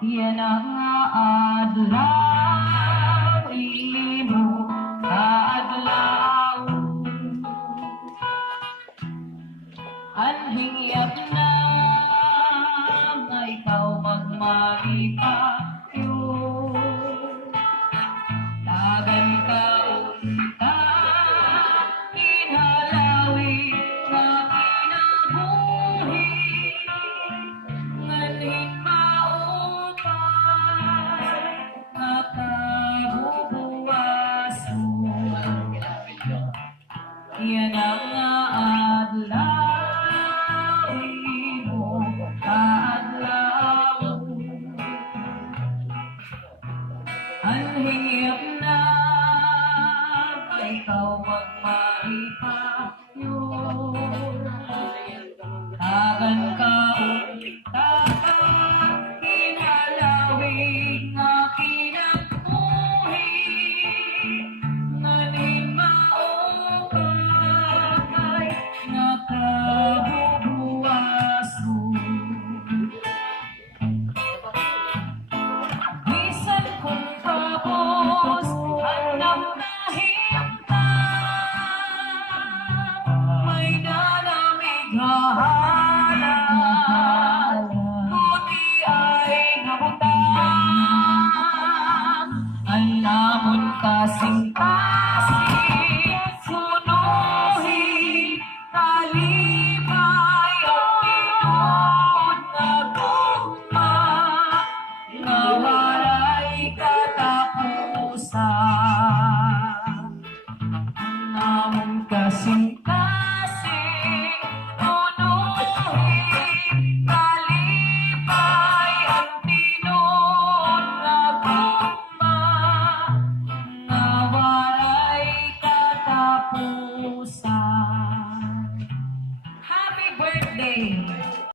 Yan ang adlaw imo adlaw anhingyap na nga ikaw magmalipayo tagan ka unta kinhalawi nga kinabuhi nganin maupay makabubuwaso yan ang adlaw imo adlaw anhingyap na ikaw magmalipayo tagan ka unta kinhalawi nga kinabuhi nganin maupay nakabubuwaso bisan kung kapos hanap na himta may nalamig